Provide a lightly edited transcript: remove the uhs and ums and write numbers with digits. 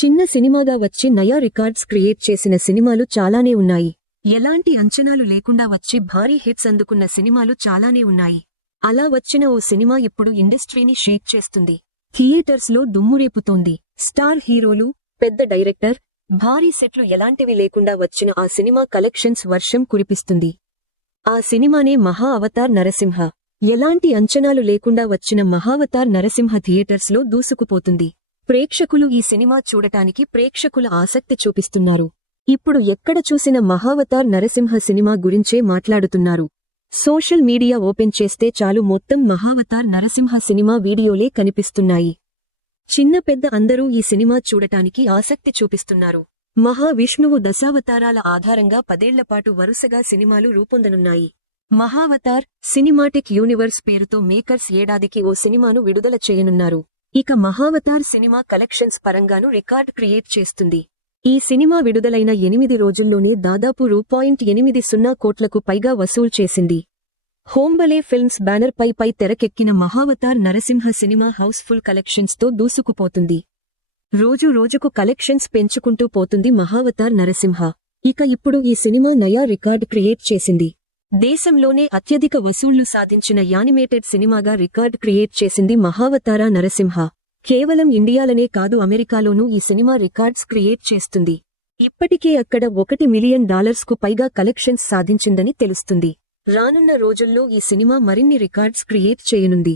చిన్న సినిమాగా వచ్చి నయా రికార్డ్స్ క్రియేట్ చేసిన సినిమాలు చాలానే ఉన్నాయి. ఎలాంటి అంచనాలు లేకుండా వచ్చి భారీ హిట్స్ అందుకున్న సినిమాలు చాలానే ఉన్నాయి. అలా వచ్చిన ఓ సినిమా ఇప్పుడు ఇండస్ట్రీని షేక్ చేస్తుంది. థియేటర్స్లో దుమ్మురేపుతోంది. స్టార్ హీరోలు, పెద్ద డైరెక్టర్, భారీ సెట్లు ఎలాంటివి లేకుండా వచ్చిన ఆ సినిమా కలెక్షన్స్ వర్షం కురిపిస్తుంది. ఆ సినిమానే మహా అవతార్ నరసింహ. ఎలాంటి అంచనాలు లేకుండా వచ్చిన మహావతార్ నరసింహ థియేటర్స్లో దూసుకుపోతుంది. ప్రేక్షకులు ఈ సినిమా చూడటానికి ప్రేక్షకుల ఆసక్తి చూపిస్తున్నారు. ఇప్పుడు ఎక్కడ చూసిన మహావతార్ నరసింహ సినిమా గురించే మాట్లాడుతున్నారు. సోషల్ మీడియా ఓపెన్ చేస్తే చాలు మొత్తం మహావతార్ నరసింహ సినిమా వీడియోలే కనిపిస్తున్నాయి. చిన్న పెద్ద అందరూ ఈ సినిమా చూడటానికి ఆసక్తి చూపిస్తున్నారు. మహావిష్ణువు దశావతారాల ఆధారంగా 10 ఏళ్లపాటు వరుసగా సినిమాలు రూపొందనున్నాయి. మహావతార్ సినిమాటిక్ యూనివర్స్ పేరుతో మేకర్స్ ఏడాదికి ఓ సినిమాను విడుదల చేయనున్నారు. ఇక మహావతార్ సినిమా కలెక్షన్స్ పరంగానూ రికార్డ్ క్రియేట్ చేస్తుంది. ఈ సినిమా విడుదలైన 8 రోజుల్లోనే దాదాపు రూ.80 కోట్లకు పైగా వసూలు చేసింది. హోంబలే ఫిల్మ్స్ బ్యానర్పై తెరకెక్కిన మహావతార్ నరసింహ సినిమా హౌస్ఫుల్ కలెక్షన్స్తో దూసుకుపోతుంది. రోజు రోజుకు కలెక్షన్స్ పెంచుకుంటూ పోతుంది మహావతార్ నరసింహ. ఇక ఇప్పుడు ఈ సినిమా నయా రికార్డ్ క్రియేట్ చేసింది. దేశంలోనే అత్యధిక వసూళ్లు సాధించిన యానిమేటెడ్ సినిమాగా రికార్డ్ క్రియేట్ చేసింది మహావతార నరసింహ. కేవలం ఇండియాలోనే కాదు, అమెరికాలోనూ ఈ సినిమా రికార్డ్స్ క్రియేట్ చేస్తుంది. ఇప్పటికే అక్కడ $1 మిలియన్ పైగా కలెక్షన్స్ సాధించిందని తెలుస్తుంది. రానున్న రోజుల్లో ఈ సినిమా మరిన్ని రికార్డ్స్ క్రియేట్ చేయనుంది.